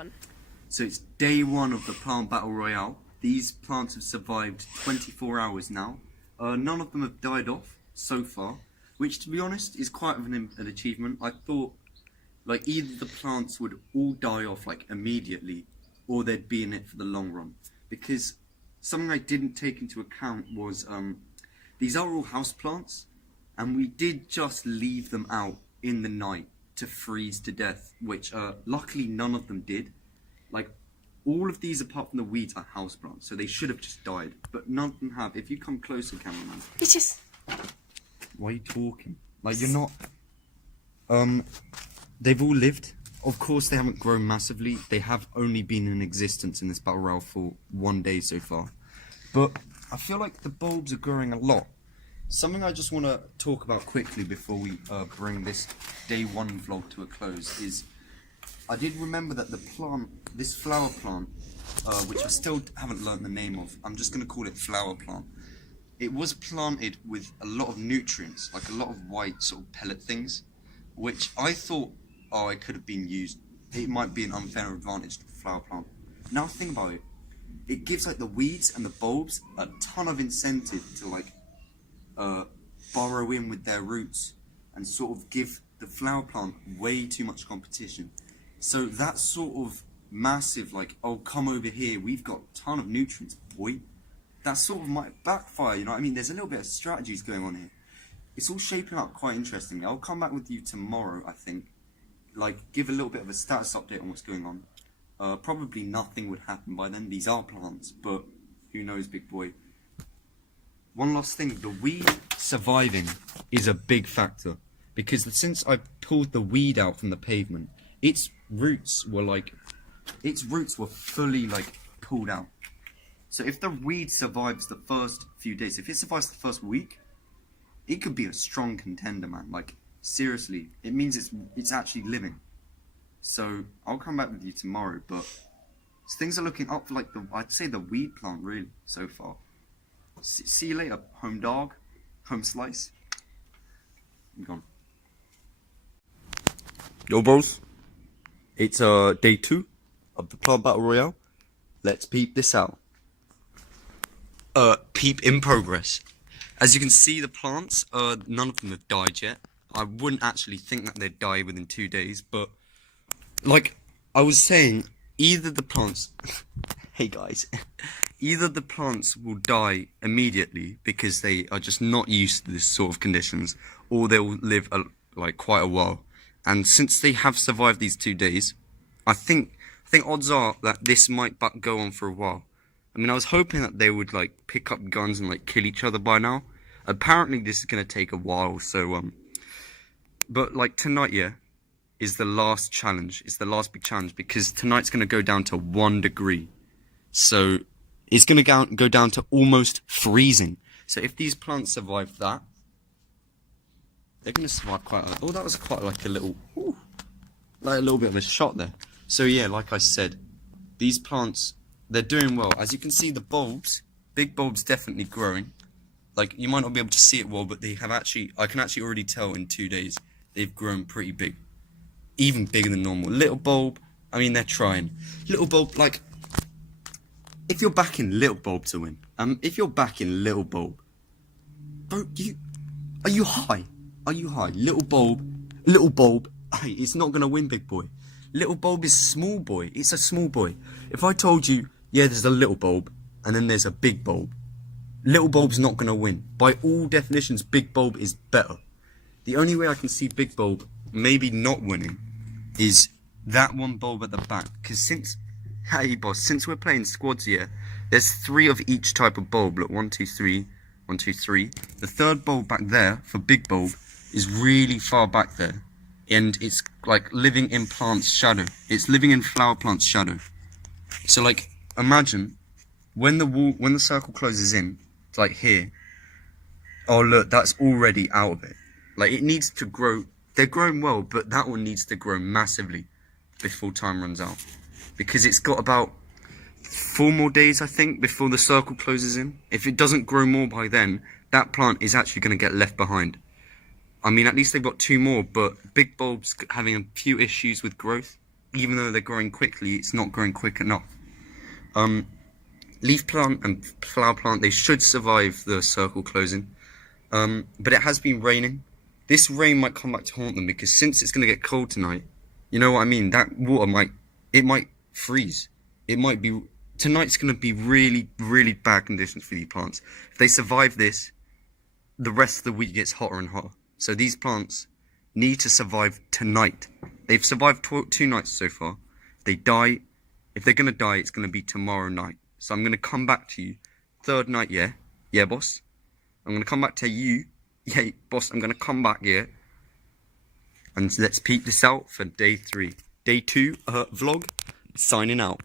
one? So it's day 1 of the plant battle royale. These plants have survived 24 hours now. None of them have died off so far, which, to be honest, is quite an achievement. I thought like either the plants would all die off like immediately, or they'd be in it for the long run. Because something I didn't take into account was these are all house plants, and we did just leave them out in the night to freeze to death, which luckily none of them did. Like, all of these apart from the weeds are houseplants, so they should have just died, but none of them have. If you come closer, cameraman. It's just... Why are you talking? Like, you're not... They've all lived. Of course, they haven't grown massively. They have only been in existence in this battle royale for 1 day so far. But I feel like the bulbs are growing a lot. Something I just want to talk about quickly before we bring this day 1 vlog to a close is... I did remember that the plant, this flower plant, which I still haven't learnt the name of, I'm just going to call it flower plant. It was planted with a lot of nutrients, like a lot of white sort of pellet things, which I thought, oh, it could have been used. It might be an unfair advantage to the flower plant. Now think about it. It gives like the weeds and the bulbs a ton of incentive to like burrow in with their roots and sort of give the flower plant way too much competition. So that sort of massive, like, oh, come over here, we've got a ton of nutrients, boy. That sort of might backfire, you know what I mean? There's a little bit of strategies going on here. It's all shaping up quite interestingly. I'll come back with you tomorrow, I think. Like, give a little bit of a status update on what's going on. Probably nothing would happen by then. These are plants, but who knows, big boy. One last thing, the weed surviving is a big factor. Because since I pulled the weed out from the pavement, its roots were fully like pulled out. So if the weed survives the first few days, if it survives the first week, it could be a strong contender, man. Like, seriously, it means it's actually living. So I'll come back with you tomorrow, but things are looking up for like I'd say the weed plant really so far. See you later, home dog, home slice. I'm gone. Yo, bros. It's day 2 of the plant battle royale. Let's peep this out. Peep in progress. As you can see, the plants, none of them have died yet. I wouldn't actually think that they'd die within 2 days, but like I was saying, either the plants hey guys, either the plants will die immediately because they are just not used to this sort of conditions, or they will live like quite a while. And since they have survived these 2 days, I think odds are that this might go on for a while. I mean, I was hoping that they would like pick up guns and like kill each other by now. Apparently this is going to take a while, so but like tonight, yeah, is the last challenge. It's the last big challenge because tonight's going to go down to 1 degree. So it's going to go down to almost freezing. So if these plants survive that, they're going to survive quite a... Oh, that was quite like a little... Ooh, like a little bit of a shot there. So yeah, like I said, these plants, they're doing well. As you can see, the bulbs, big bulbs definitely growing. Like, you might not be able to see it well, but they have actually... I can actually already tell in 2 days, they've grown pretty big. Even bigger than normal. Little bulb, I mean, they're trying. Little bulb, like... If you're backing little bulb to win, if you're backing little bulb, bro, are you high? Are you high? Little bulb, hey, it's not gonna win, big boy. Little bulb is small boy. It's a small boy. If I told you, yeah, there's a little bulb and then there's a big bulb, little bulb's not gonna win. By all definitions, big bulb is better. The only way I can see big bulb maybe not winning is that one bulb at the back. Because since we're playing squads here, there's 3 of each type of bulb. Look, 1, 2, 3, 1, 2, 3. The third bulb back there for big bulb is really far back there, and it's like living in plants' shadow. It's living in flower plants' shadow. So like, imagine when the circle closes in, it's like here. Oh look, that's already out of it. Like, it needs to grow. They're growing well, but that one needs to grow massively before time runs out, because it's got about 4 more days, I think, before the circle closes in. If it doesn't grow more by then, that plant is actually going to get left behind. I mean, at least they've got 2 more, but big bulb's having a few issues with growth. even though they're growing quickly, it's not growing quick enough. Leaf plant and flower plant, they should survive the circle closing. But it has been raining. This rain might come back to haunt them because since it's going to get cold tonight, you know what I mean? That water might freeze. It might be, tonight's going to be really, really bad conditions for these plants. If they survive this, the rest of the week gets hotter and hotter. So these plants need to survive tonight. They've survived 2 nights so far. If they die, if they're going to die, it's going to be tomorrow night. So I'm going to come back to you. 3rd night, yeah? Yeah, boss? I'm going to come back to you. Yeah, boss, I'm going to come back here. And let's peep this out for day 3. Day 2 vlog. Signing out.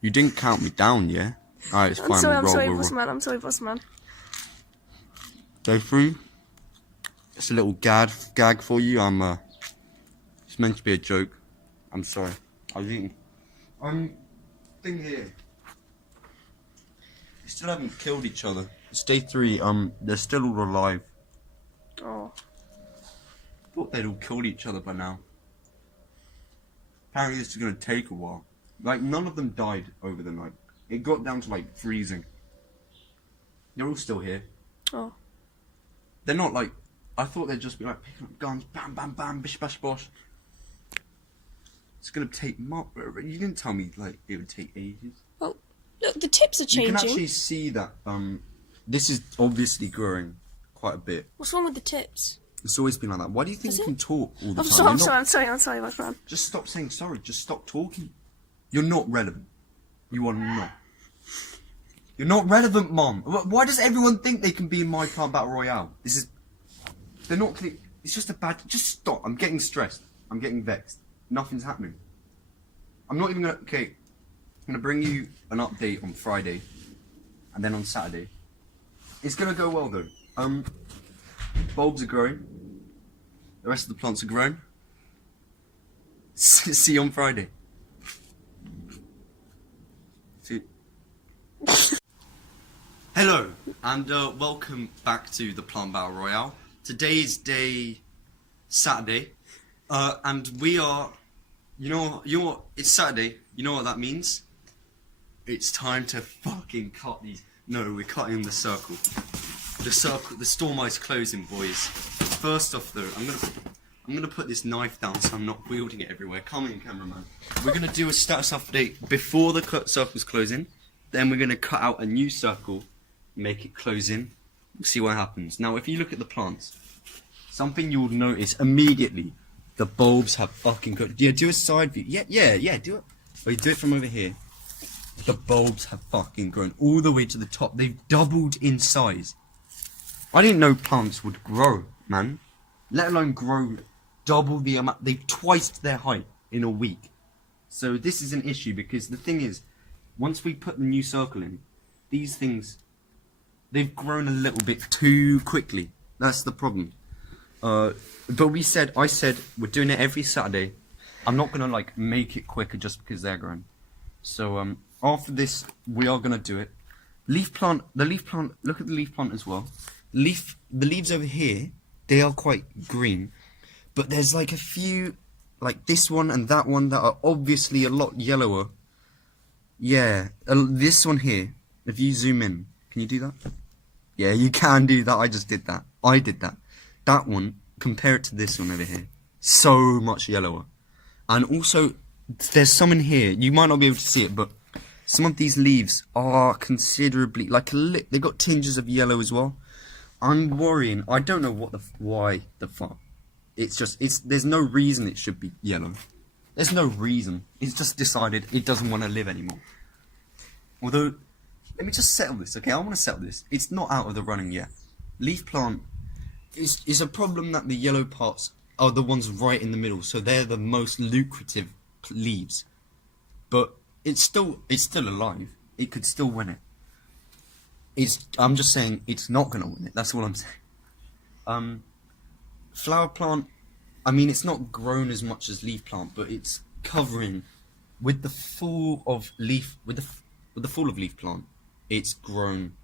You didn't count me down, yeah? Alright, it's fine. I'm sorry, boss man. Day 3. It's a little gag for you. It's meant to be a joke. I'm sorry. I was eating. Thing here. They still haven't killed each other. It's day 3. They're still all alive. Oh. Thought they'd all killed each other by now. Apparently this is gonna take a while. Like, none of them died over the night. It got down to like freezing. They're all still here. Oh. They're not like, I thought they'd just be like picking up guns, bam, bam, bam, bish, bash, bosh. It's gonna take months. You didn't tell me like it would take ages. Well, look, the tips are changing. You can actually see that this is obviously growing quite a bit. What's wrong with the tips? It's always been like that. Why do you think you can talk all the time? I'm sorry, my friend. Just stop saying sorry. Just stop talking. You're not relevant. You are not. You're not relevant, Mom. Why does everyone think they can be in my plant Battle Royale? They're not. It's just a bad. Just stop. I'm getting stressed. I'm getting vexed. Nothing's happening. I'm not even gonna. Okay, I'm gonna bring you an update on Friday, and then on Saturday. It's gonna go well though. Bulbs are growing. The rest of the plants are growing. See you on Friday. See. Hello, and welcome back to the Plant Battle Royale. Today's day, Saturday, and we are, you know what, it's Saturday, you know what that means? It's time to fucking cut these, no, we're cutting the circle. The storm eye's closing, boys. First off though, I'm gonna put this knife down so I'm not wielding it everywhere. Come in, cameraman. We're gonna do a status update before the circle's closing, then we're gonna cut out a new circle, make it close in, see what happens. Now, if you look at the plants, something you'll notice immediately, the bulbs have fucking got. Yeah, do a side view. Yeah, do it. Oh, you do it from over here. The bulbs have fucking grown all the way to the top. They've doubled in size. I didn't know plants would grow, man. Let alone grow double the amount. They've twiced their height in a week. So this is an issue because the thing is, once we put the new circle in, these things, they've grown a little bit too quickly. That's the problem. But I said, we're doing it every Saturday. I'm not gonna like make it quicker just because they're growing. So after this, we are gonna do it. The leaf plant, look at the leaf plant as well. The leaves over here, they are quite green, but there's like a few, like this one and that one that are obviously a lot yellower. Yeah, this one here, if you zoom in, can you do that? Yeah, you can do that. I just did that. I did that. That one, compare it to this one over here, so much yellower. And also, there's some in here, you might not be able to see it, but some of these leaves are considerably, like they've got tinges of yellow as well. I'm worrying. I don't know why the fuck. There's no reason it should be yellow. There's no reason. It's just decided it doesn't want to live anymore. Although, let me just settle this, okay? I want to settle this. It's not out of the running yet. Leaf plant is a problem that the yellow parts are the ones right in the middle, so they're the most lucrative leaves. But it's still alive. It could still win it. I'm just saying it's not gonna win it. That's what I'm saying. Flower plant, I mean, it's not grown as much as leaf plant, but it's covering with the fall of leaf plant. It's grown.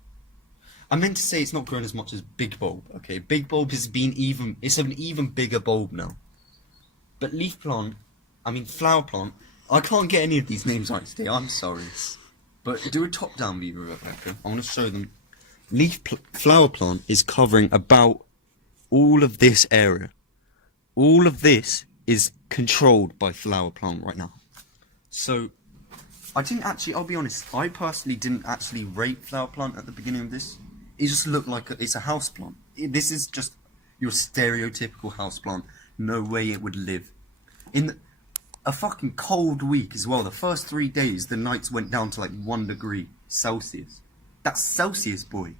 I meant to say it's not grown as much as big bulb. Okay, big bulb has been it's an even bigger bulb now. But leaf plant, I mean flower plant, I can't get any of these names right today. I'm sorry. But do a top-down view, Rebecca. I want to show them. Flower plant is covering about all of this area. All of this is controlled by flower plant right now. So, I didn't actually, I'll be honest, I personally didn't actually rate flower plant at the beginning of this. It just looked like it's a house plant. This is just your stereotypical house plant. No way it would live. In a fucking cold week as well, the first 3 days, the nights went down to like 1 degree Celsius. That's Celsius, boy.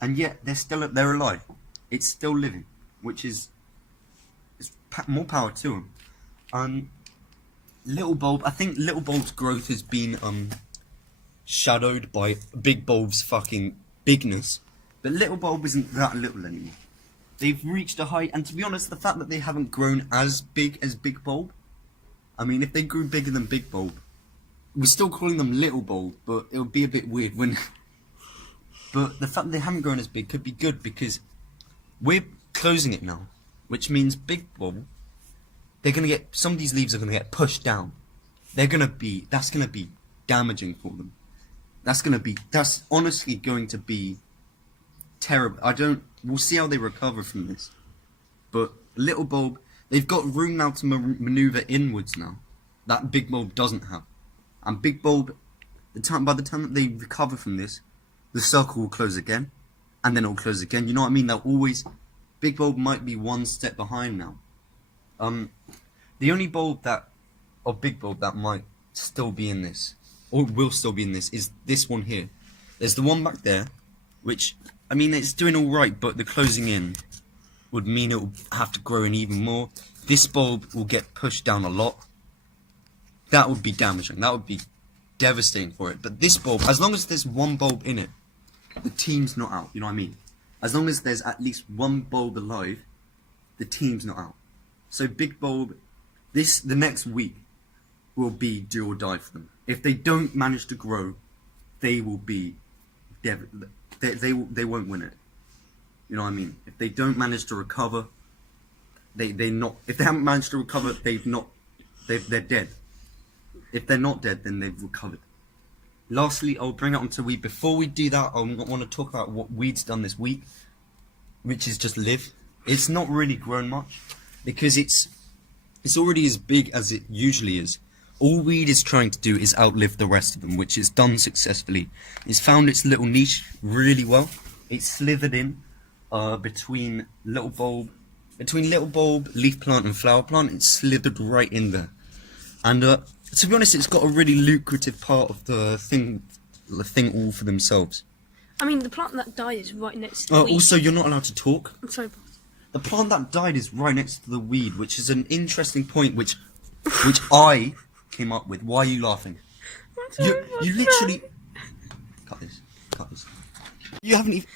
And yet, they're alive. It's still living, which is more power to them. Little bulb, I think little bulb's growth has been shadowed by big bulb's fucking bigness, but little bulb isn't that little anymore. They've reached a height, and to be honest, the fact that they haven't grown as big as big bulb, I mean, if they grew bigger than big bulb, we're still calling them little bulb, but it would be a bit weird when. But the fact that they haven't grown as big could be good because we're closing it now, which means big bulb, they're gonna get, some of these leaves are gonna get pushed down. That's gonna be damaging for them. That's honestly going to be terrible. We'll see how they recover from this. But little bulb, they've got room now to maneuver inwards now. That big bulb doesn't have. And big bulb, by the time that they recover from this, the circle will close again, and then it'll close again. You know what I mean? Big bulb might be 1 step behind now. The only big bulb that might still be in this, or will still be in this, is this one here. There's the one back there, which, I mean, it's doing alright, but the closing in would mean it will have to grow in even more. This bulb will get pushed down a lot. That would be damaging. That would be devastating for it. But this bulb, as long as there's one bulb in it, the team's not out. You know what I mean? As long as there's at least one bulb alive, the team's not out. So big bulb, the next week will be do or die for them. If they don't manage to grow, they will be they won't win it. You know what I mean? If they don't manage to recover, if they haven't managed to recover, they're dead. If they're not dead, then they've recovered. Lastly, I'll bring it onto weed. Before we do that, I want to talk about what weed's done this week, which is just live. It's not really grown much because it's already as big as it usually is. All weed is trying to do is outlive the rest of them, which it's done successfully. It's found its little niche really well. It's slithered in between little bulb, leaf plant, and flower plant. It's slithered right in there, and to be honest, it's got a really lucrative part of the thing all for themselves. I mean, the plant that died is right next to the weed. Also, you're not allowed to talk. I'm sorry. The plant that died is right next to the weed, which is an interesting point, which I came up with. Why are you laughing? You literally cut this. You haven't even.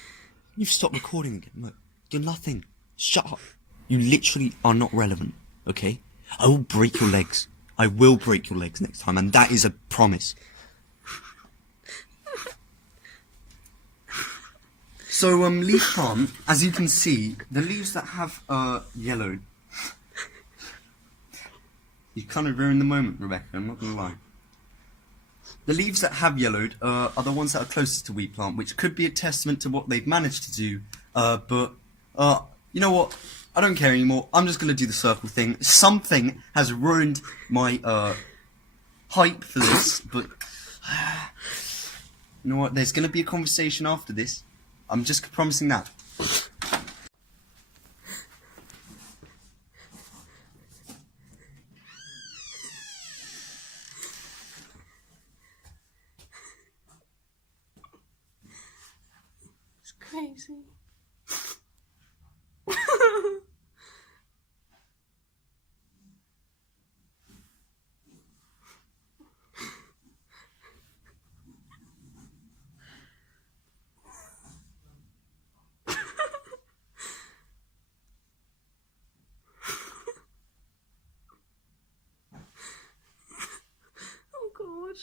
You've stopped recording again. Look, you're nothing. Shut up. You literally are not relevant. Okay? I will break your legs. I will break your legs next time, and that is a promise. So, leaf plant, as you can see, the leaves that have yellowed. You kind of ruined the moment, Rebecca, I'm not gonna lie. The leaves that have yellowed are the ones that are closest to wheat plant, which could be a testament to what they've managed to do, but you know what? I don't care anymore. I'm just going to do the circle thing. Something has ruined my hype for this, but you know what? There's going to be a conversation after this. I'm just promising that. It's crazy. Oh God.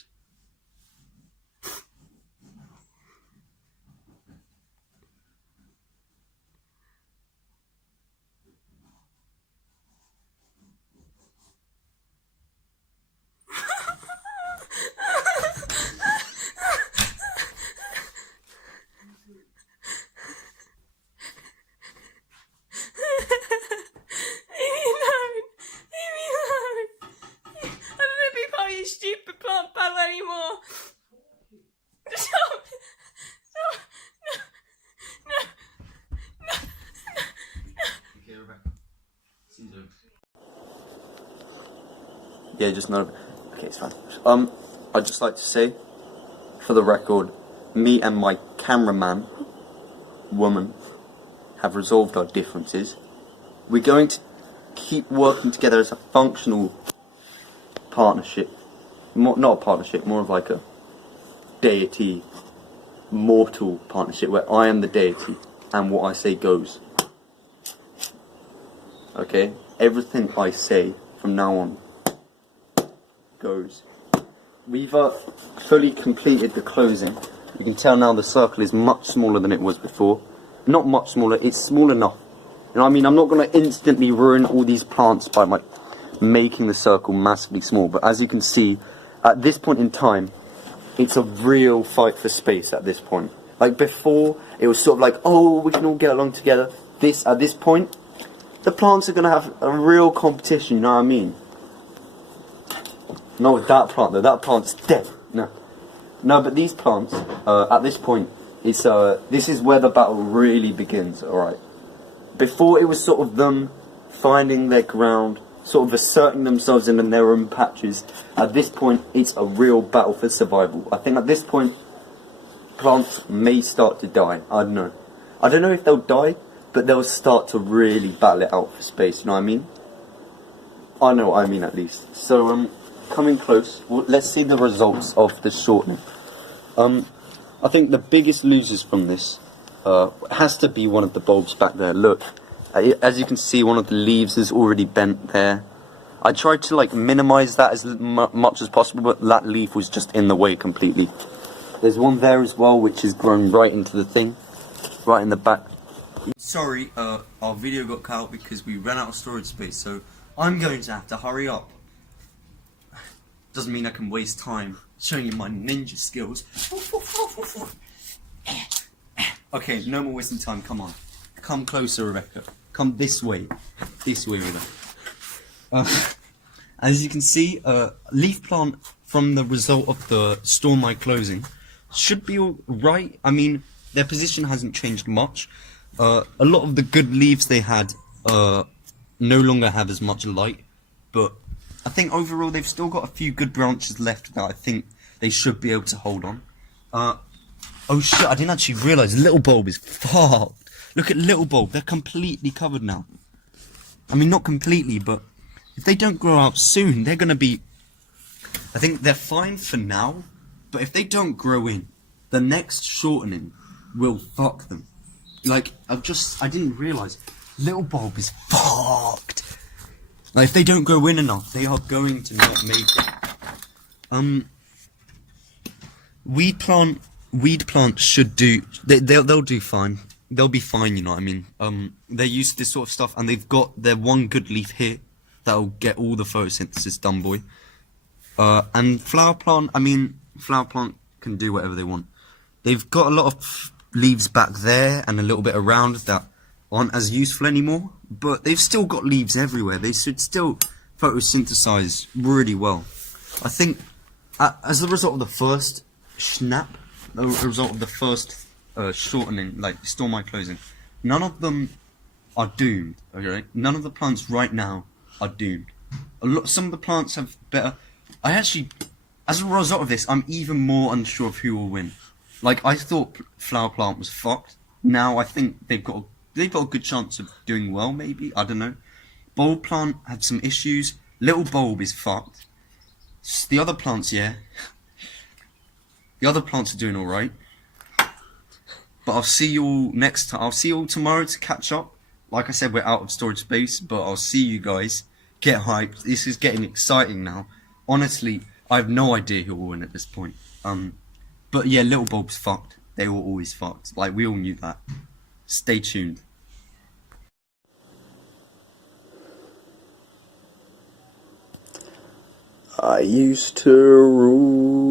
Yeah, just none of it. Okay, it's fine. I'd just like to say, for the record, me and my cameraman, woman, have resolved our differences. We're going to keep working together as a functional partnership. Not a partnership, more of like a deity, mortal partnership, where I am the deity, and what I say goes. Okay? Everything I say from now on goes. We've fully completed the closing. You can tell now the circle is much smaller than it was before. Not much smaller, it's small enough. You know what I mean? I'm not going to instantly ruin all these plants by making the circle massively small. But as you can see, at this point in time, it's a real fight for space at this point. Like before, it was sort of like, oh, we can all get along together. At this point, the plants are going to have a real competition, you know what I mean? Not with that plant though, that plant's dead. No, but these plants, at this point, this is where the battle really begins, alright? Before it was sort of them finding their ground, sort of asserting themselves in their own patches. At this point, it's a real battle for survival. I think at this point, plants may start to die. I don't know. I don't know if they'll die, but they'll start to really battle it out for space, you know what I mean? I know what I mean at least. So, coming close, let's see the results of the shortening. I think the biggest losers from this has to be one of the bulbs back there. Look, as you can see, one of the leaves is already bent there. I tried to minimize that as much as possible, but that leaf was just in the way completely. There's one there as well, which has grown right into the thing, right in the back. Sorry, our video got cut out because we ran out of storage space, so I'm going to have to hurry up. Doesn't mean I can waste time showing you my ninja skills. Okay, no more wasting time, come on. Come closer, Rebecca. Come this way. This way, Rebecca. As you can see, leaf plant from the result of the storm eye closing should be alright. I mean, their position hasn't changed much. A lot of the good leaves they had no longer have as much light, but I think overall they've still got a few good branches left that I think they should be able to hold on. Oh shit, I didn't actually realise Little Bulb is fucked. Look at Little Bulb, they're completely covered now. I mean, not completely, but if they don't grow out soon, they're gonna be... I think they're fine for now, but if they don't grow in, the next shortening will fuck them. I didn't realise Little Bulb is fucked. If they don't grow in enough, they are going to not make it. Weed plant should do. They'll do fine. They'll be fine. You know what I mean? They're used to this sort of stuff, and they've got their one good leaf here that'll get all the photosynthesis done, boy. And flower plant. I mean, flower plant can do whatever they want. They've got a lot of leaves back there and a little bit around that aren't as useful anymore, but they've still got leaves everywhere. They should still photosynthesize really well. I think as a result of the first snap, the result of the first shortening, storm eye closing, none of them are doomed. Okay, none of the plants right now are doomed. Some of the plants have better. As a result of this, I'm even more unsure of who will win. I thought flower plant was fucked. Now I think they've got a good chance of doing well, maybe. I don't know. Bulb plant had some issues. Little Bulb is fucked. The other plants, yeah. The other plants are doing alright. But I'll see you all next time. I'll see you all tomorrow to catch up. Like I said, we're out of storage space, but I'll see you guys. Get hyped. This is getting exciting now. Honestly, I have no idea who will win at this point. But yeah, Little Bulb's fucked. They were always fucked. We all knew that. Stay tuned. I used to rule